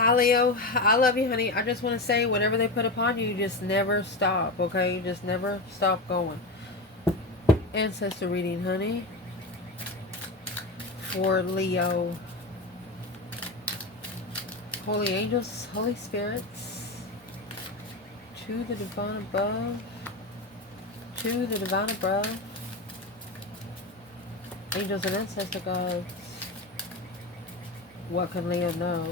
Hi Leo, I love you, honey. I just want to say, whatever they put upon you, just never stop, okay? Just never stop going. Ancestor reading, honey, for Leo. Holy angels, holy spirits, to the divine above, to the divine above, angels and ancestor gods. What can Leo know?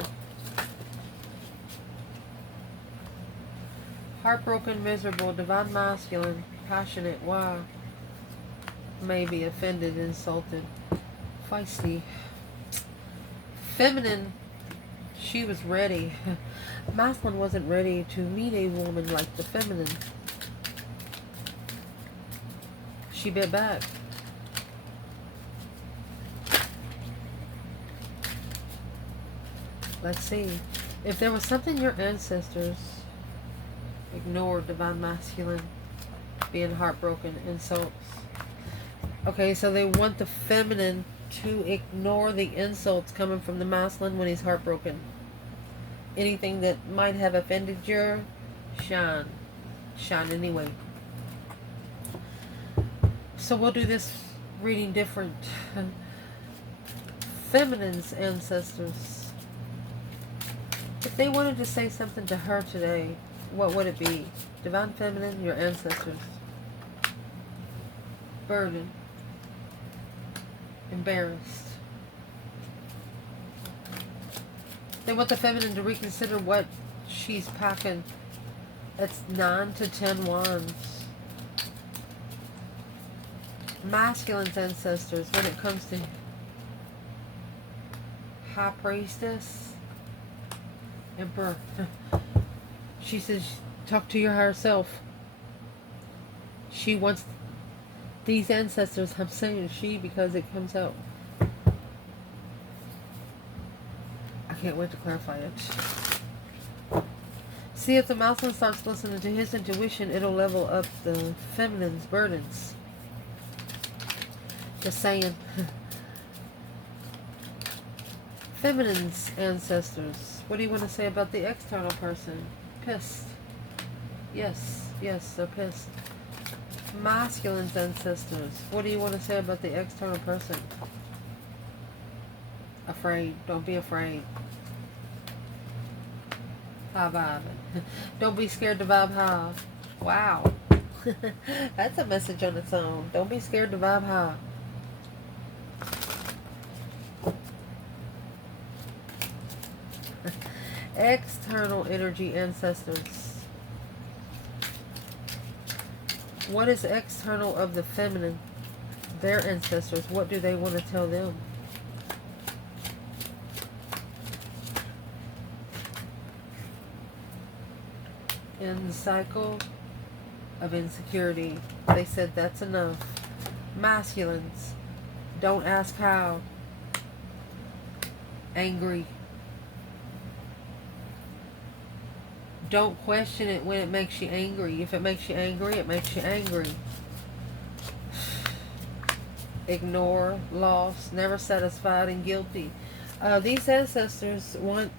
Heartbroken, miserable, divine masculine, passionate, why? Maybe offended, insulted, feisty. Feminine, she was ready. Masculine wasn't ready to meet a woman like the feminine. She bit back. Let's see. If there was something your ancestors ignored, divine masculine, being heartbroken, insults. Okay, so they want the feminine to ignore the insults coming from the masculine when he's heartbroken. Anything that might have offended you, shine. Shine anyway. So we'll do this reading different. Feminine's ancestors. If they wanted to say something to her today, what would it be? Divine feminine, your ancestors. Burden. Embarrassed. They want the feminine to reconsider what she's packing. That's 9 to 10 wands. Masculine's ancestors, when it comes to High Priestess, Emperor. She says, talk to your higher self. She wants these ancestors, I'm saying she because it comes out. I can't wait to clarify it. See, if the masculine starts listening to his intuition, it'll level up the feminine's burdens. Just saying. Feminine's ancestors. What do you want to say about the external person? Pissed. Yes, yes, they're pissed. Masculine's ancestors. What do you want to say about the external person? Afraid. Don't be afraid. High vibe. Don't be scared to vibe high. Wow. That's a message on its own. Don't be scared to vibe high. External energy ancestors. What is external of the feminine? Their ancestors. What do they want to tell them? In the cycle of insecurity, they said that's enough. Masculines. Don't ask how. Angry. Don't question it when it makes you angry. If it makes you angry, it makes you angry. Ignore, lost, never satisfied, and guilty. These ancestors want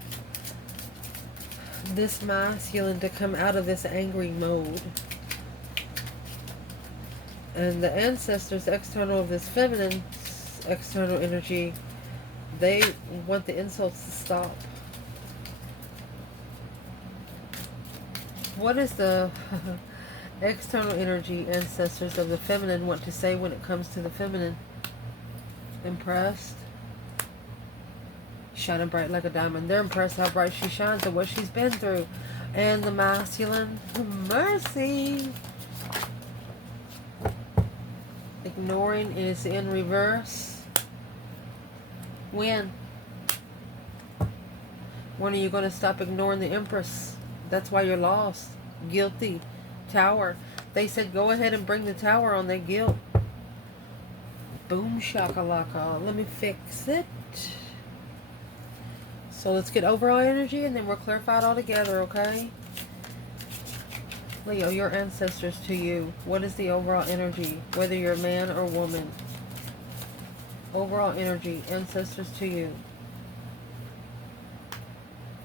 this masculine to come out of this angry mode. And the ancestors, external of this feminine, external energy, they want the insults to stop. What is the external energy ancestors of the feminine want to say when it comes to the feminine? Impressed. Shining bright like a diamond. They're impressed how bright she shines and what she's been through. And the masculine, mercy. Ignoring is in reverse. When? When are you going to stop ignoring the Empress? That's why you're lost. Guilty. Tower. They said go ahead and bring the tower on their guilt. Boom shakalaka. Let me fix it. So let's get overall energy and then we'll clarify it all together, okay? Leo, your ancestors to you. What is the overall energy? Whether you're a man or woman. Overall energy. Ancestors to you.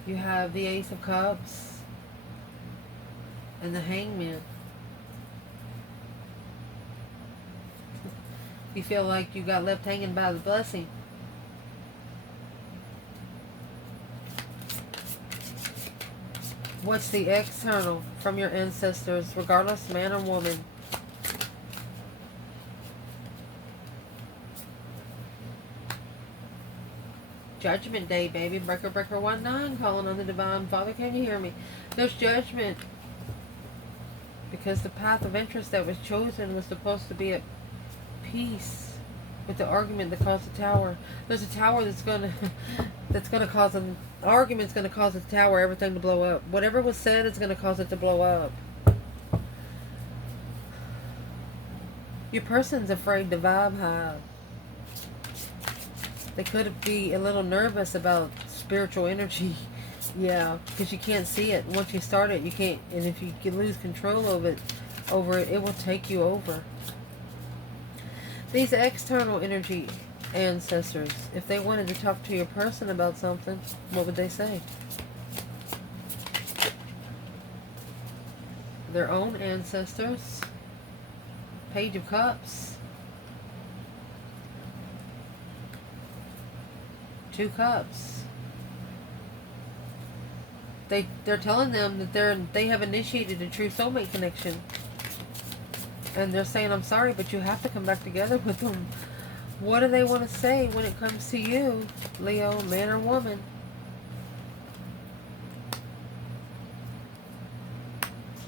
You have the Ace of Cups and the Hangman. You feel like you got left hanging by the blessing. What's the external from your ancestors, regardless man or woman? Judgment Day, baby. Breaker, breaker, 1-9. Calling on the Divine Father. Can you hear me? There's judgment. Because the path of interest that was chosen was supposed to be at peace with the argument that caused the tower. There's a tower that's gonna cause an argument's gonna cause the tower, everything to blow up. Whatever was said is gonna cause it to blow up. Your person's afraid to vibe high. They could be a little nervous about spiritual energy. Yeah, because you can't see it. Once you start it, you can't. And if you can lose control of it, it will take you over. These external energy ancestors, if they wanted to talk to your person about something, what would they say? Their own ancestors. Page of Cups. 2 Cups. They're telling them that they have initiated a true soulmate connection. And they're saying, I'm sorry, but you have to come back together with them. What do they want to say when it comes to you, Leo, man or woman?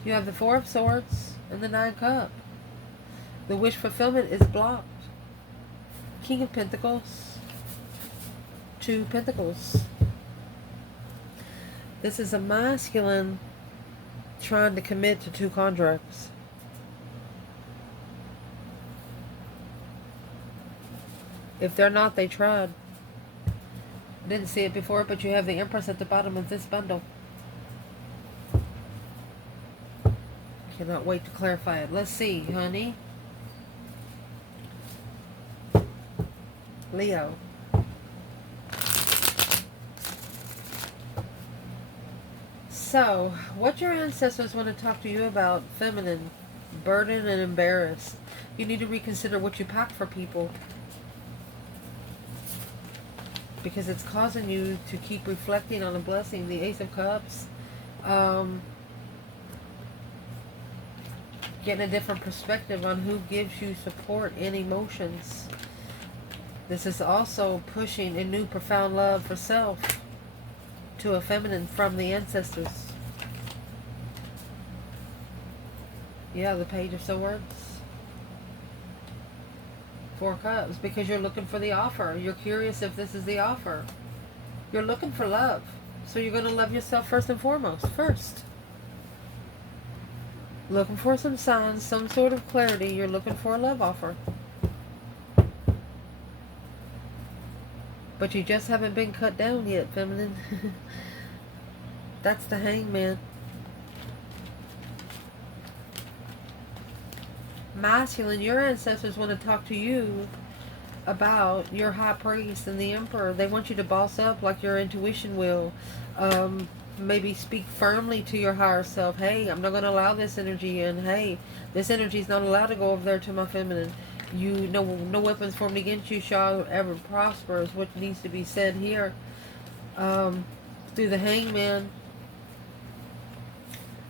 You have the 4 of Swords and the 9 Cup. The wish fulfillment is blocked. King of Pentacles. 2 Pentacles. This is a masculine trying to commit to 2 contracts. If they're not, they tried. Didn't see it before, but you have the Empress at the bottom of this bundle. Cannot wait to clarify it. Let's see, honey. Leo. So, what your ancestors want to talk to you about, feminine, burdened and embarrassed. You need to reconsider what you pack for people. Because it's causing you to keep reflecting on a blessing. The Ace of Cups. Getting a different perspective on who gives you support and emotions. This is also pushing a new profound love for self to a feminine from the ancestors. Yeah, the Page of Swords. 4 Cups, because you're looking for the offer. You're curious if this is the offer. You're looking for love. So you're going to love yourself first and foremost. First. Looking for some signs, some sort of clarity. You're looking for a love offer. But you just haven't been cut down yet, feminine. That's the Hangman. Masculine, your ancestors want to talk to you about your High Priest and the Emperor. They want you to boss up like your intuition will. Maybe speak firmly to your higher self. Hey, I'm not going to allow this energy in. Hey, this energy is not allowed to go over there to my feminine. No weapons formed against you shall ever prosper is what needs to be said here. Through the Hangman,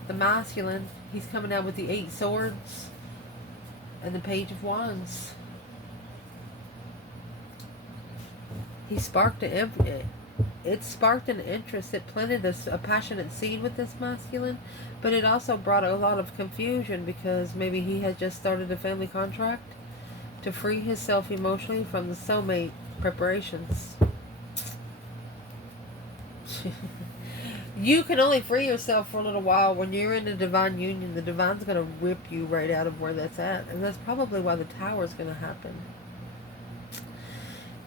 the masculine, he's coming out with the 8 Swords and the Page of Wands. He sparked it sparked an interest. It planted a passionate seed with this masculine, but it also brought a lot of confusion because maybe he had just started a family contract to free himself emotionally from the soulmate preparations. You can only free yourself for a little while. When you're in a divine union, the divine's going to whip you right out of where that's at. And that's probably why the tower is going to happen.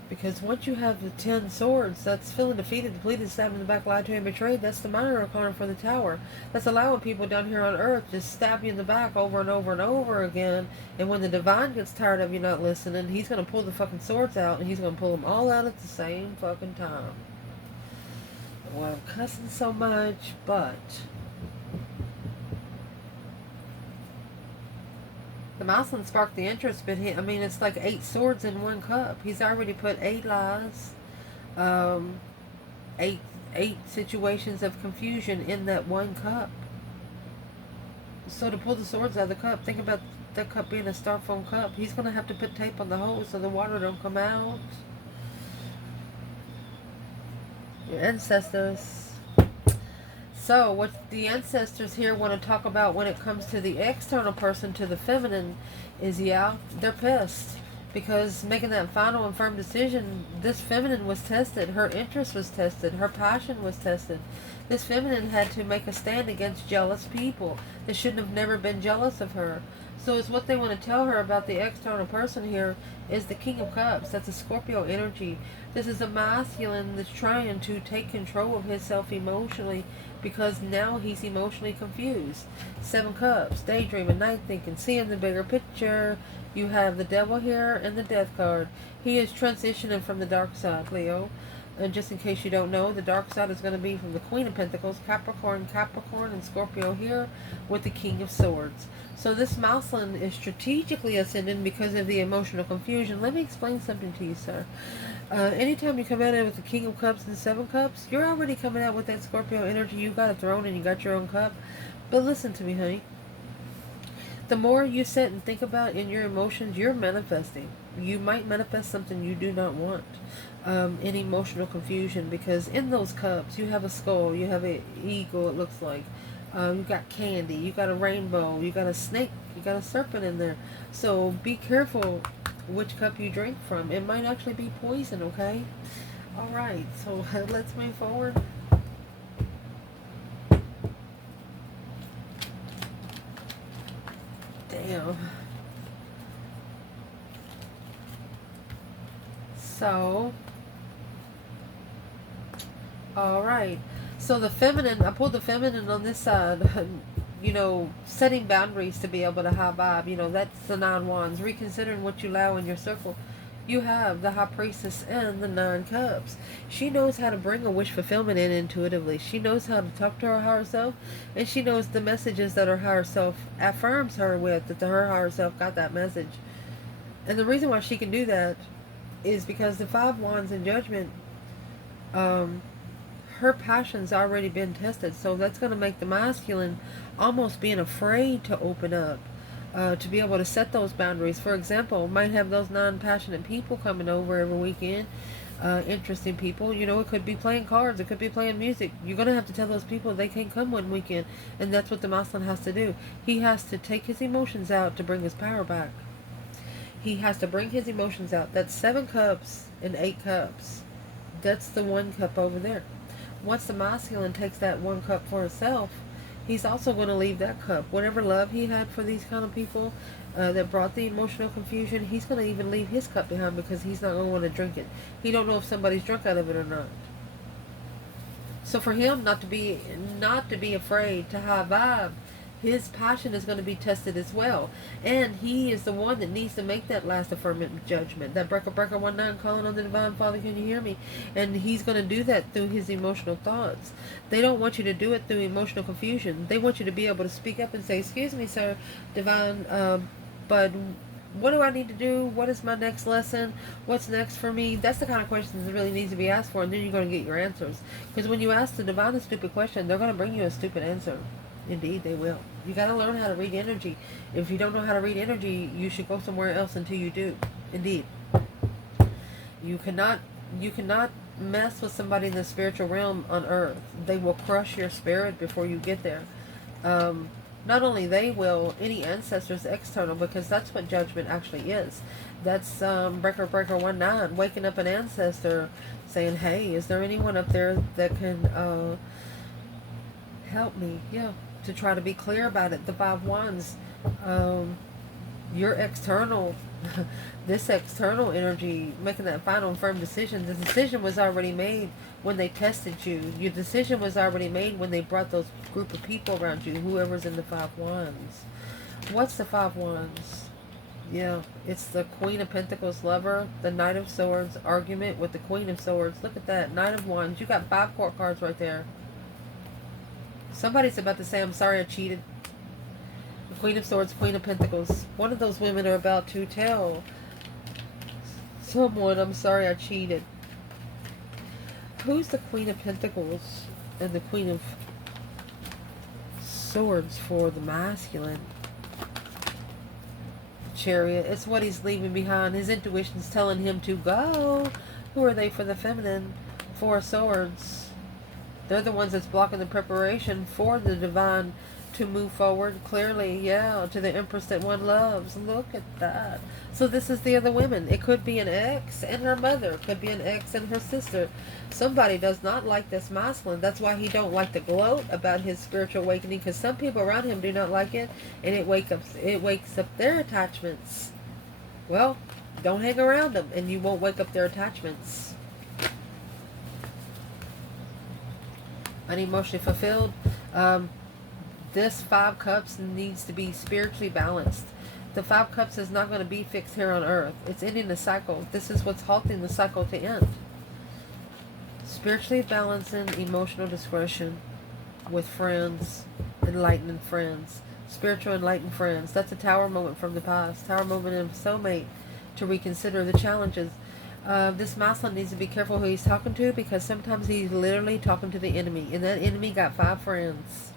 Because once you have the 10 swords, that's feeling defeated, depleted, stabbed in the back, lied to, and betrayed. That's the minor arcana for the tower. That's allowing people down here on earth to stab you in the back over and over and over again. And when the divine gets tired of you not listening, he's going to pull the fucking swords out, and he's going to pull them all out at the same fucking time. Well, I'm cussing so much, but the Mousland sparked the interest, but I mean, it's like 8 swords in one cup. He's already put 8 lies, um, eight situations of confusion in that one cup. So to pull the swords out of the cup, think about that cup being a styrofoam cup. He's going to have to put tape on the hole so the water don't come out. Your ancestors. So what the ancestors here want to talk about when it comes to the external person, to the feminine, is, yeah, they're pissed. Because making that final and firm decision, this feminine was tested. Her interest was tested. Her passion was tested. This feminine had to make a stand against jealous people that shouldn't have never been jealous of her. So it's what they want to tell her about the external person here is the King of Cups. That's a Scorpio energy. This is a masculine that's trying to take control of himself emotionally because now he's emotionally confused. 7 Cups, daydreaming, night thinking, seeing the bigger picture. You have the Devil here and the Death card. He is transitioning from the dark side, Leo. And just in case you don't know, the dark side is going to be from the Queen of Pentacles, Capricorn, and Scorpio here with the King of Swords. So this Mouseland is strategically ascending because of the emotional confusion. Let me explain something to you, sir. Anytime you come out with the King of Cups and 7 Cups, you're already coming out with that Scorpio energy. You got a throne and you got your own cup. But listen to me, honey. The more you sit and think about in your emotions, you're manifesting. You might manifest something you do not want. In emotional confusion, because in those cups you have a skull, you have an eagle, it looks like, you got candy, you got a rainbow, you got a snake, you got a serpent in there. So be careful which cup you drink from. It might actually be poison, okay? Alright, so let's move forward. Damn. So alright, so the feminine, I pulled the feminine on this side, you know, setting boundaries to be able to high vibe, you know, that's the 9 wands, reconsidering what you allow in your circle. You have the High Priestess and the 9 cups. She knows how to bring a wish fulfillment in intuitively. She knows how to talk to her higher self, and she knows the messages that her higher self affirms her with, that her higher self got that message. And the reason why she can do that is because the 5 wands in Judgment, her passion's already been tested, so that's going to make the masculine almost being afraid to open up, to be able to set those boundaries. For example, might have those non-passionate people coming over every weekend, interesting people. You know, it could be playing cards, it could be playing music. You're going to have to tell those people they can't come one weekend, and that's what the masculine has to do. He has to take his emotions out to bring his power back. He has to bring his emotions out. That's 7 cups and 8 cups. That's the 1 cup over there. Once the masculine takes that 1 cup for himself, he's also going to leave that cup. Whatever love he had for these kind of people that brought the emotional confusion, he's going to even leave his cup behind because he's not going to want to drink it. He don't know if somebody's drunk out of it or not. So for him not to be afraid to high vibe, his passion is going to be tested as well. And he is the one that needs to make that last affirmative judgment. That breaker 19 calling on the Divine Father, can you hear me? And he's going to do that through his emotional thoughts. They don't want you to do it through emotional confusion. They want you to be able to speak up and say, excuse me, sir, Divine, but what do I need to do? What is my next lesson? What's next for me? That's the kind of questions that really needs to be asked for, and then you're going to get your answers. Because when you ask the Divine a stupid question, they're going to bring you a stupid answer. Indeed, they will. You got to learn how to read energy. If you don't know how to read energy, you should go somewhere else until you do. Indeed. You cannot mess with somebody in the spiritual realm on earth. They will crush your spirit before you get there. Not only they will, any ancestors external, because that's what judgment actually is. That's breaker 19, waking up an ancestor saying, hey, is there anyone up there that can help me? Yeah. To try to be clear about it. The 5 wands, your external, this external energy, making that final and firm decision. The decision was already made when they tested you. Your decision was already made when they brought those group of people around you, whoever's in the 5 wands. What's the 5 wands? Yeah, it's the Queen of Pentacles lover, the Knight of Swords, argument with the Queen of Swords. Look at that. Knight of Wands. You got 5 court cards right there. Somebody's about to say, I'm sorry I cheated. The Queen of Swords, Queen of Pentacles. One of those women are about to tell someone, I'm sorry I cheated. Who's the Queen of Pentacles and the Queen of Swords for the masculine? Chariot. It's what he's leaving behind. His intuition's telling him to go. Who are they for the feminine? 4 of Swords. They're the ones that's blocking the preparation for the divine to move forward clearly. Yeah, to the Empress that one loves. Look at that. So this is the other women. It could be an ex and her mother. It could be an ex and her sister. Somebody does not like this masculine. That's why he don't like to gloat about his spiritual awakening, because some people around him do not like it, and it wakes up their attachments. Well, don't hang around them and you won't wake up their attachments. Unemotionally fulfilled. This 5 cups needs to be spiritually balanced. The 5 cups is not going to be fixed here on earth. It's ending the cycle. This is what's halting the cycle to end. Spiritually balancing emotional discretion with friends, enlightened friends, spiritual enlightened friends. That's a tower moment from the past. Tower moment of soulmate to reconsider the challenges. This masculine needs to be careful who he's talking to, because sometimes he's literally talking to the enemy, and that enemy got 5 friends.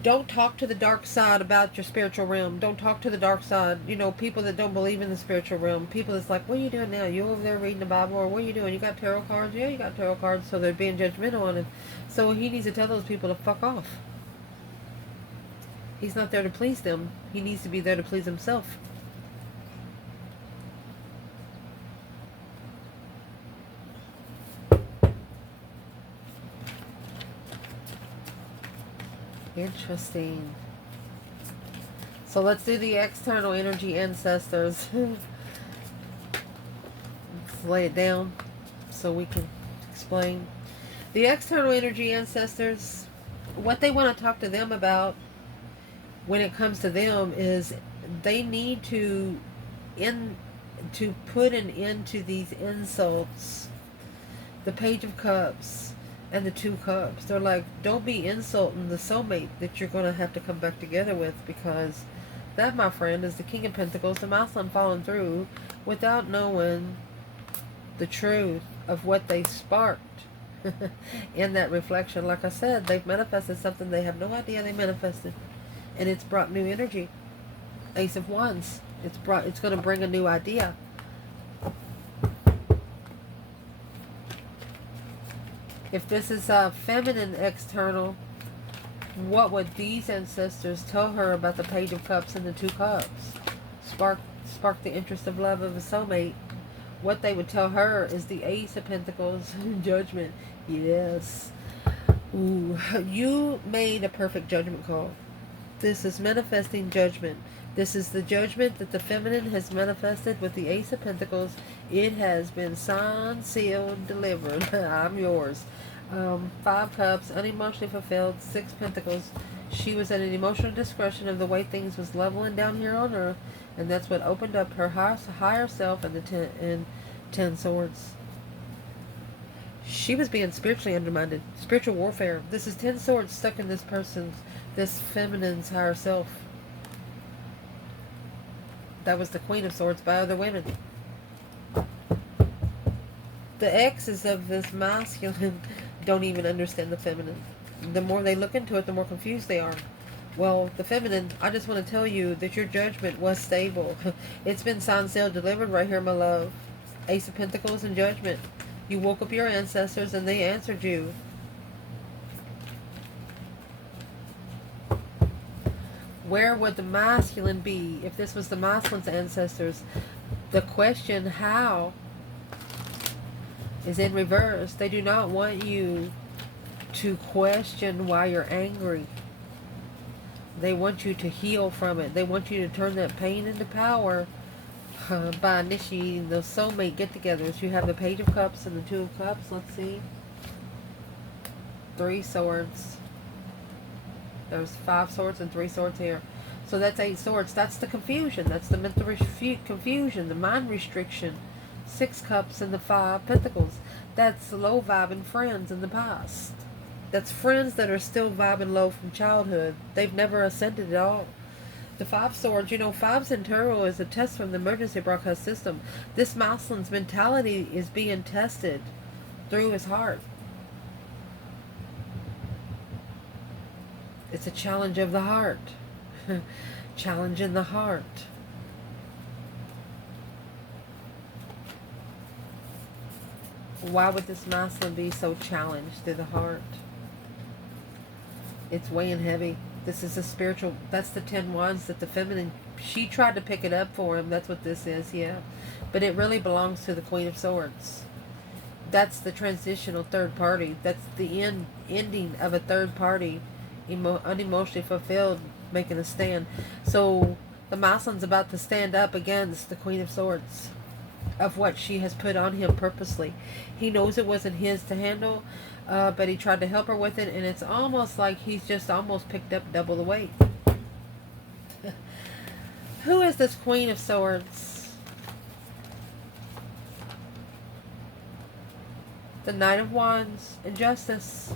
Don't talk to the dark side about your spiritual realm. Don't talk to the dark side. You know, people that don't believe in the spiritual realm. People that's like, what are you doing now? You over there reading the Bible? Or what are you doing? You got tarot cards? Yeah, you got tarot cards. So they're being judgmental on him. So he needs to tell those people to fuck off. He's not there to please them. He needs to be there to please himself. Interesting. So let's do the external energy ancestors. Let's lay it down so we can explain. The external energy ancestors, what they want to talk to them about when it comes to them is they need to put an end to these insults. The Page of Cups and the 2 cups. They're like, don't be insulting the soulmate that you're going to have to come back together with, because that, my friend, is the King of Pentacles, the masculine falling through without knowing the truth of what they sparked in that reflection. Like I said, they've manifested something they have no idea they manifested, and it's brought new energy. Ace of Wands. It's going to bring a new idea. If this is a feminine external, what would these ancestors tell her about the Page of Cups and the 2 cups? Spark the interest of love of a soulmate. What they would tell her is the Ace of Pentacles, judgment. Yes. Ooh, you made a perfect judgment call. This is manifesting judgment. This is the judgment that the feminine has manifested with the Ace of Pentacles. It has been signed, sealed, delivered. I'm yours. 5 cups, unemotionally fulfilled. 6 pentacles. She was at an emotional discretion of the way things was leveling down here on earth, and that's what opened up her higher self and the 10 swords. She was being spiritually undermined. Spiritual warfare. This is 10 swords stuck in this feminine's higher self. That was the Queen of Swords by other women. The exes of this masculine don't even understand the feminine. The more they look into it, the more confused they are. Well, the feminine, I just want to tell you that your judgment was stable. It's been signed, sealed, delivered right here, my love. Ace of Pentacles and judgment. You woke up your ancestors and they answered you. Where would the masculine be if this was the masculine's ancestors? The question, how, is in reverse. They do not want you to question why you're angry. They want you to heal from it. They want you to turn that pain into power by initiating those soulmate get-togethers. You have the Page of Cups and the 2 of Cups. Let's see. 3 swords. There's 5 swords and 3 swords here. So that's 8 swords. That's the confusion. That's the mental confusion, the mind restriction. 6 cups and the 5 pentacles. That's low vibing friends in the past. That's friends that are still vibing low from childhood. They've never ascended at all. The 5 swords, you know, 5's in tarot is a test from the emergency broadcast system. This masculine's mentality is being tested through his heart. It's a challenge of the heart. Challenge in the heart. Why would this masculine be so challenged through the heart? It's weighing heavy. This is a spiritual, that's the 10 wands that the feminine, she tried to pick it up for him. That's what this is, yeah. But it really belongs to the Queen of Swords. That's the transitional third party. That's the ending of a third party, unemotionally fulfilled, making a stand. So the masculine's about to stand up against the Queen of Swords of what she has put on him purposely. He knows it wasn't his to handle, but he tried to help her with it, and it's almost like he's just almost picked up double the weight. Who is this Queen of Swords? The Knight of Wands and Justice.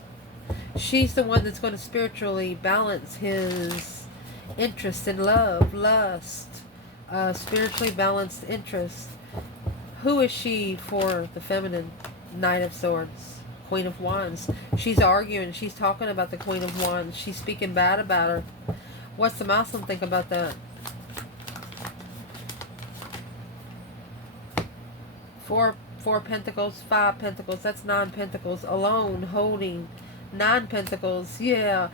She's the one that's going to spiritually balance his interest in love, lust, spiritually balanced interest. Who is she for the feminine? Knight of Swords, Queen of Wands. She's arguing. She's talking about the Queen of Wands. She's speaking bad about her. What's the masculine think about that? Four pentacles, 5 pentacles. That's 9 pentacles. Alone, holding. 9 pentacles. Yeah.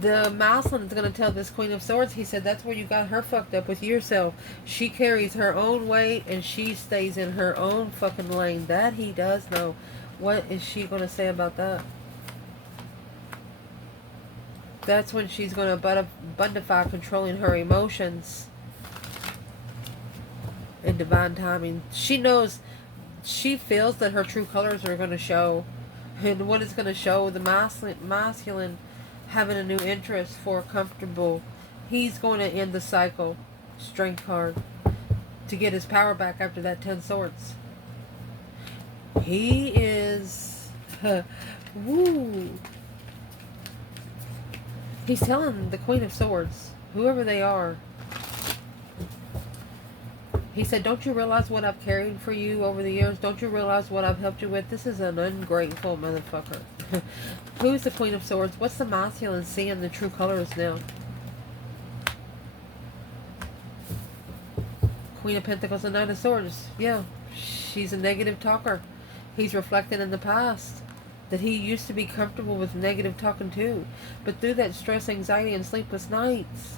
The masculine is going to tell this Queen of Swords, he said, that's where you got her fucked up with yourself. She carries her own weight and she stays in her own fucking lane. That he does know. What is she going to say about that? That's when she's going to abundify controlling her emotions in divine timing. She knows, she feels that her true colors are going to show. And what is going to show? The masculine having a new interest for comfortable. He's going to end the cycle. Strength card. To get his power back after that 10 swords. He is... woo. He's telling the Queen of Swords, whoever they are, he said, don't you realize what I've carried for you over the years? Don't you realize what I've helped you with? This is an ungrateful motherfucker. Who's the Queen of Swords? What's the masculine seeing the true colors now? Queen of Pentacles and Knight of Swords. Yeah, she's a negative talker. He's reflecting in the past that he used to be comfortable with negative talking too. But through that stress, anxiety, and sleepless nights,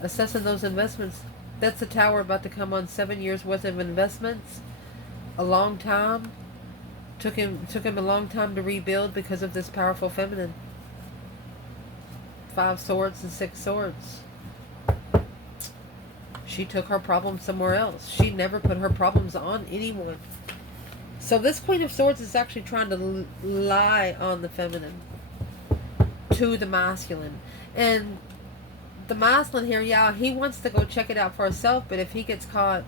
assessing those investments, that's the Tower about to come on. 7 years worth of investments. A long time. Took him a long time to rebuild because of this powerful feminine. 5 swords and 6 swords. She took her problems somewhere else. She never put her problems on anyone. So this Queen of Swords is actually trying to lie on the feminine to the masculine. And the masculine here, yeah, he wants to go check it out for himself, but if he gets caught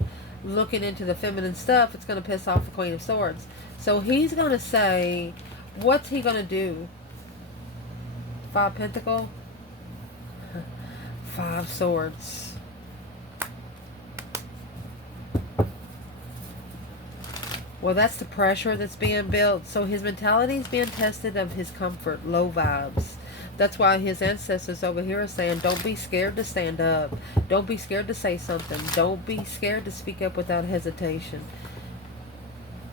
looking into the feminine stuff, it's going to piss off the Queen of Swords. So he's going to say, what's he going to do? 5 Pentacle, 5 Swords. Well, that's the pressure that's being built. So his mentality is being tested of his comfort, low vibes. That's why his ancestors over here are saying, don't be scared to stand up. Don't be scared to say something. Don't be scared to speak up without hesitation.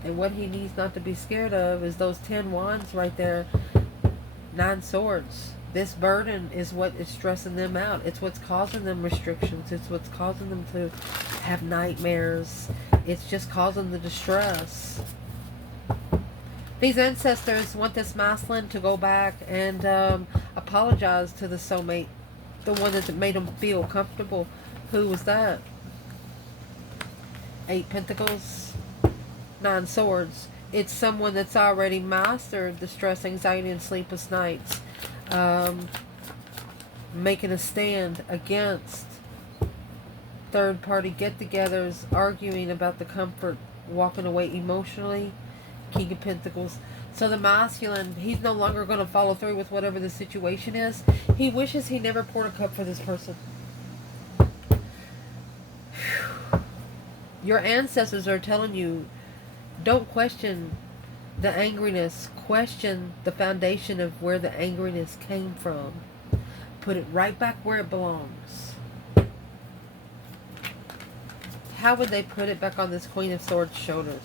And what he needs not to be scared of is those 10 wands right there. 9 swords. This burden is what is stressing them out. It's what's causing them restrictions. It's what's causing them to have nightmares. It's just causing the distress. These ancestors want this masculine to go back and apologize to the soulmate. The one that made them feel comfortable. Who was that? 8 Pentacles, 9 Swords. It's someone that's already mastered the stress, anxiety, and sleepless nights. Making a stand against third party get-togethers, arguing about the comfort, walking away emotionally. King of Pentacles. So the masculine, he's no longer going to follow through with whatever the situation is. He wishes he never poured a cup for this person. Your ancestors are telling you, don't question the angriness. Question the foundation of where the angriness came from. Put it right back where it belongs. How would they put it back on this Queen of Swords' shoulders?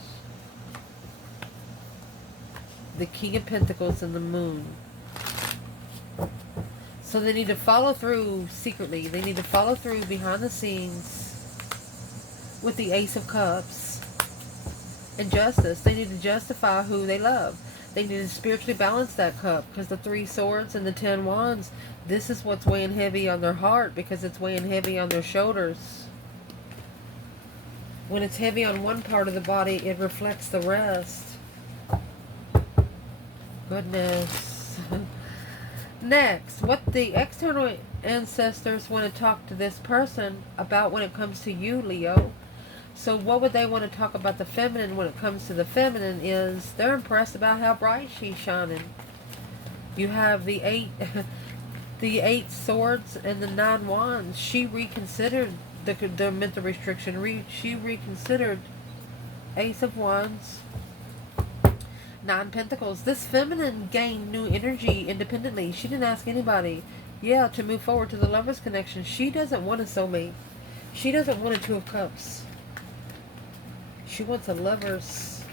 The King of Pentacles and the Moon. So they need to follow through secretly. They need to follow through behind the scenes with the Ace of Cups and justice. They need to justify who they love. They need to spiritually balance that cup, because the 3 swords and the 10 wands, this is what's weighing heavy on their heart, because it's weighing heavy on their shoulders. When it's heavy on one part of the body, it reflects the rest. Goodness. Next, what the external ancestors want to talk to this person about when it comes to you, Leo. So what would they want to talk about the feminine when it comes to the feminine is they're impressed about how bright she's shining. You have the 8 swords and the 9 wands. She reconsidered the mental restriction. She reconsidered Ace of Wands, 9 Pentacles. This feminine gained new energy independently. She didn't ask anybody, to move forward to the Lover's connection. She doesn't want a soulmate. She doesn't want a 2 of Cups. She wants a Lover's.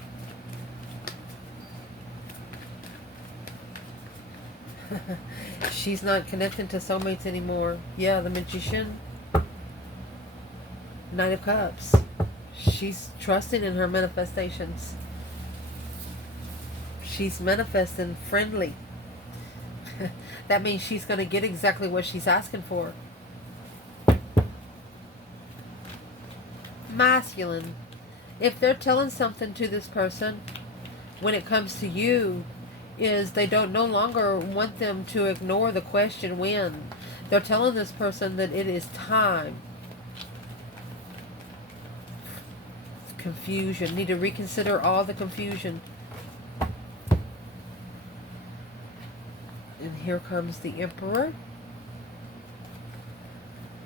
She's not connected to soulmates anymore. Yeah, the Magician, 9 of Cups. She's trusting in her manifestations. She's manifesting friendly. That means she's going to get exactly what she's asking for. Masculine. If they're telling something to this person when it comes to you, is they don't no longer want them to ignore the question when. They're telling this person that it is time. Confusion. Need to reconsider all the confusion. And here comes the Emperor.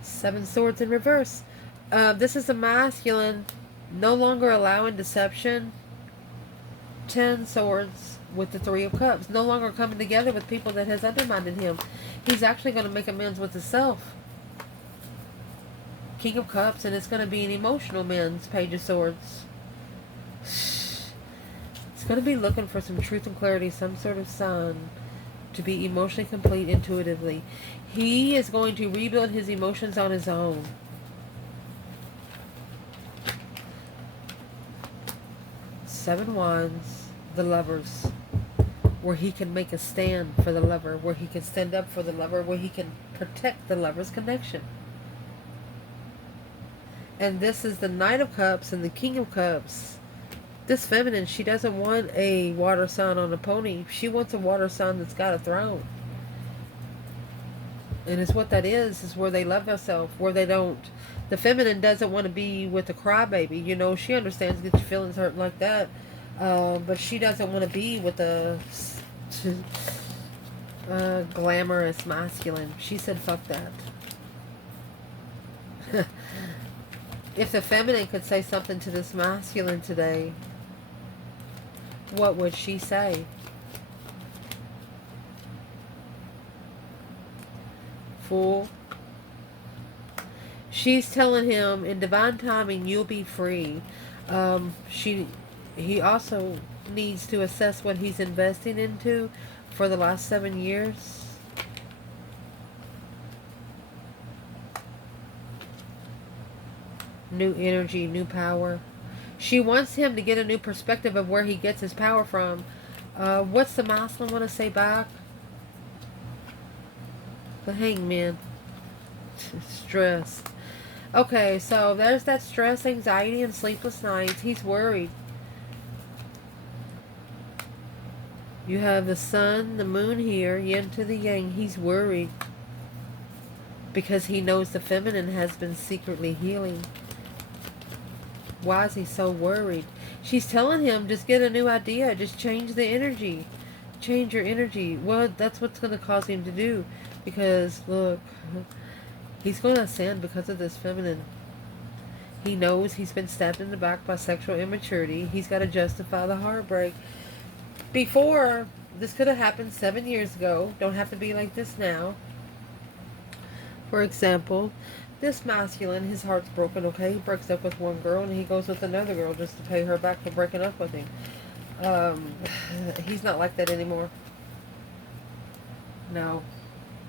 7 swords in reverse. This is a masculine, no longer allowing deception. 10 swords with the 3 of Cups. No longer coming together with people that has undermined him. He's actually going to make amends with himself. King of Cups, and it's going to be an emotional amends. Page of Swords. It's going to be looking for some truth and clarity, some sort of sign to be emotionally complete intuitively. He is going to rebuild his emotions on his own. Seven Wands, the Lovers, where he can make a stand for the lover, where he can stand up for the lover, where he can protect the lover's connection. And this is the Knight of Cups and the King of Cups. This feminine, she doesn't want a water sign on a pony. She wants a water sign that's got a throne. And it's what that is where they love themselves, where they don't. The feminine doesn't want to be with a crybaby. You know, she understands, get your feelings hurt like that. But she doesn't want to be with a glamorous masculine. She said, fuck that. If the feminine could say something to this masculine today, what would she say? Fool. She's telling him, in divine timing, you'll be free. He also needs to assess what he's investing into for the last 7 years. New energy, new power. She wants him to get a new perspective of where he gets his power from. What's the masculine want to say back? The Hangman. Stress. Okay, so there's that stress, anxiety, and sleepless nights. He's worried. You have the sun, the moon here, yin to the yang. He's worried. because he knows the feminine has been secretly healing. Why is he so worried? She's telling him, just get a new idea. Just change the energy. Change your energy. Well, that's what's going to cause him to do. Because, look, he's going to ascend because of this feminine. He knows he's been stabbed in the back by sexual immaturity. He's got to justify the heartbreak. Before, this could have happened 7 years ago. Don't have to be like this now. For example, this masculine, his heart's broken, okay? He breaks up with one girl and he goes with another girl just to pay her back for breaking up with him. He's not like that anymore. No.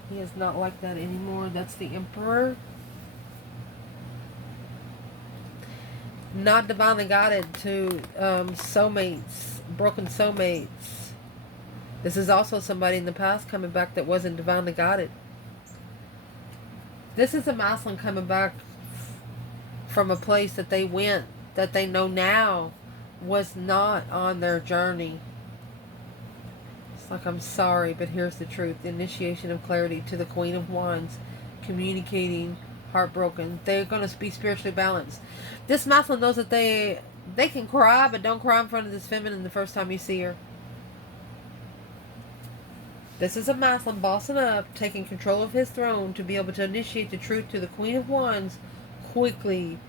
He is not like that anymore. That's the Emperor. Not divinely guided to soulmates, broken soulmates. This is also somebody in the past coming back that wasn't divinely guided. This is a masculine coming back from a place that they went, that they know now was not on their journey. It's like, I'm sorry, but here's the truth. The initiation of clarity to the Queen of Wands, communicating, heartbroken. They're going to be spiritually balanced. This masculine knows that they can cry, but don't cry in front of this feminine the first time you see her. This is a masculine bossing up, taking control of his throne to be able to initiate the truth to the Queen of Wands quickly.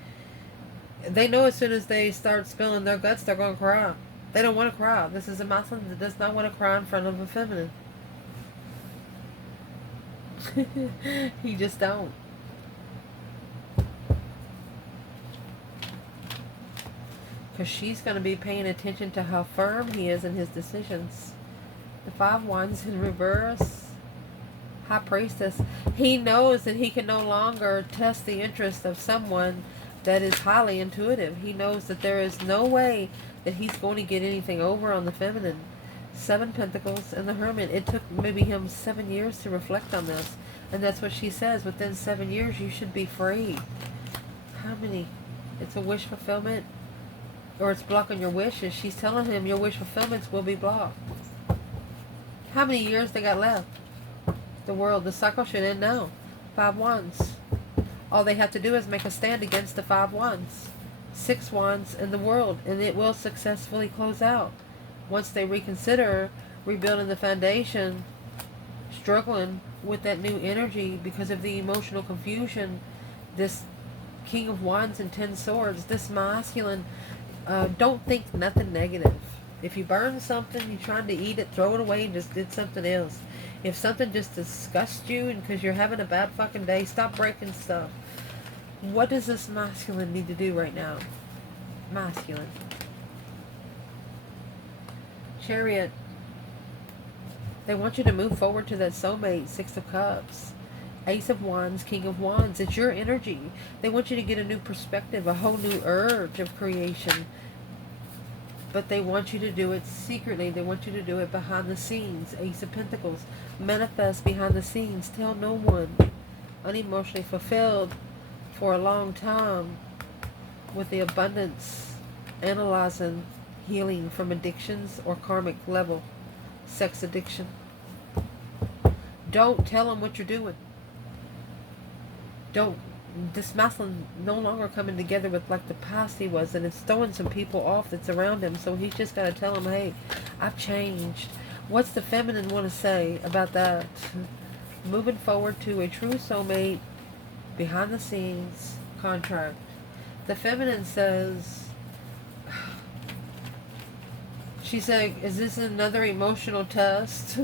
They know as soon as they start spilling their guts, they're going to cry. They don't want to cry. This is a masculine that does not want to cry in front of a feminine. He just don't. Because she's going to be paying attention to how firm he is in his decisions. The 5 Wands in reverse. High Priestess. He knows that he can no longer test the interest of someone that is highly intuitive. He knows that there is no way that he's going to get anything over on the feminine. 7 Pentacles and the Hermit. It took maybe him 7 years to reflect on this. And that's what she says. Within 7 years, you should be free. How many? It's a wish fulfillment. Or it's blocking your wishes. She's telling him your wish fulfillments will be blocked. How many years they got left? The world, the cycle should end now. 5 Wands. All they have to do is make a stand against the 5 Wands. 6 Wands in the world, and it will successfully close out. Once they reconsider rebuilding the foundation, struggling with that new energy because of the emotional confusion, this King of Wands and 10 Swords, this masculine, don't think nothing negative. If you burn something, you're trying to eat it, throw it away and just did something else. If something just disgusts you and because you're having a bad fucking day, stop breaking stuff. What does this masculine need to do right now? Masculine. Chariot. They want you to move forward to that soulmate. 6 of Cups. Ace of Wands, King of Wands. It's your energy. They want you to get a new perspective, a whole new urge of creation. But they want you to do it secretly. They want you to do it behind the scenes. Ace of Pentacles. Manifest behind the scenes. Tell no one. Unemotionally fulfilled for a long time with the abundance. Analyzing healing from addictions or karmic level. Sex addiction. Don't tell them what you're doing. Don't. This masculine no longer coming together with like the past he was, and it's throwing some people off that's around him. So he's just got to tell them, hey, I've changed. What's the feminine want to say about that? Moving forward to a true soulmate, behind the scenes contract. The feminine says, she said, is this another emotional test?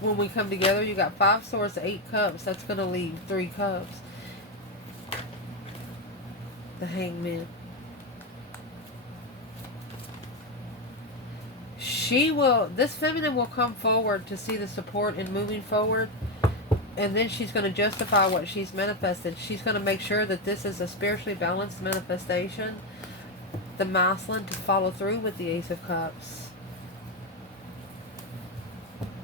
When we come together, you got 5 Swords, 8 Cups. That's going to leave 3 Cups. The Hangman. This feminine will come forward to see the support in moving forward, and then she's going to justify what she's manifested. She's going to make sure that this is a spiritually balanced manifestation. The masculine to follow through with the Ace of Cups.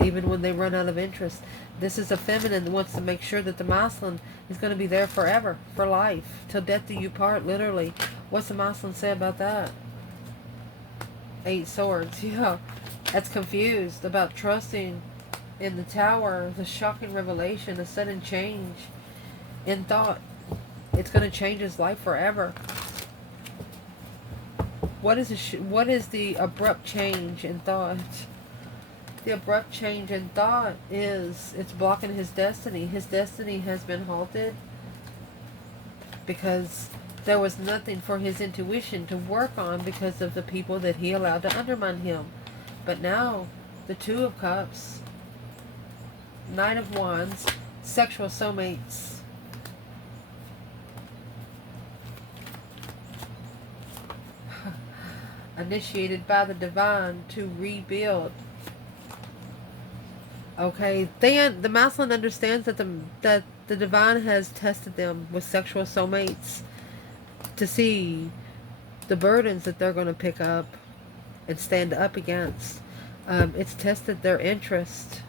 Even when they run out of interest. This is a feminine that wants to make sure that the masculine is going to be there forever, for life, till death do you part, literally. What's the masculine say about that? 8 Swords, yeah. That's confused about trusting in the Tower, the shocking revelation, a sudden change. in thought. It's going to change his life forever. What is the abrupt change in thought? The abrupt change in thought is it's blocking his destiny. His destiny has been halted because there was nothing for his intuition to work on because of the people that he allowed to undermine him. But now, the Two of Cups, Knight of Wands, sexual soulmates. Initiated by the divine to rebuild. Okay, the masculine understands that the divine has tested them with sexual soulmates to see the burdens that they're going to pick up and stand up against. It's tested their interest.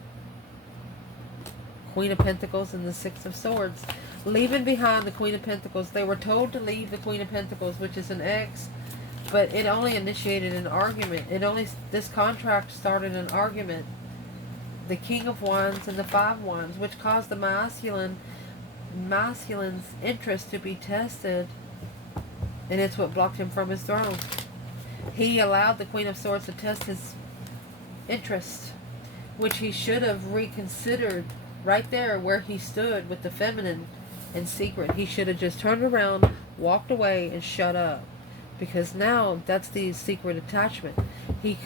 Queen of Pentacles and the Six of Swords. Leaving behind the Queen of Pentacles. They were told to leave the Queen of Pentacles, which is an ex, but it only initiated an argument. This contract started an argument. The King of Wands and the Five of Wands, which caused the masculine's interest to be tested, and it's what blocked him from his throne. He allowed the Queen of Swords to test his interest, which he should have reconsidered right there where he stood with the feminine in secret. He should have just turned around, walked away, and shut up. Because now that's the secret attachment. He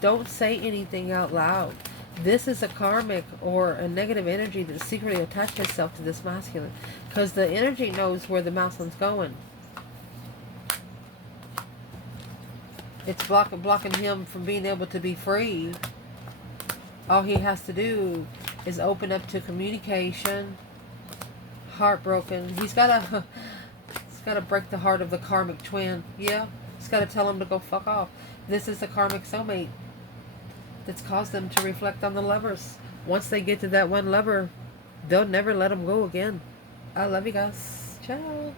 don't say anything out loud. This is a karmic or a negative energy that secretly attached itself to this masculine. Because the energy knows where the masculine's going. It's blocking him from being able to be free. All he has to do is open up to communication. Heartbroken. He's got to break the heart of the karmic twin. Yeah. He's got to tell him to go fuck off. This is a karmic soulmate that's caused them to reflect on the lovers. Once they get to that one lover, they'll never let them go again. I love you guys. Ciao.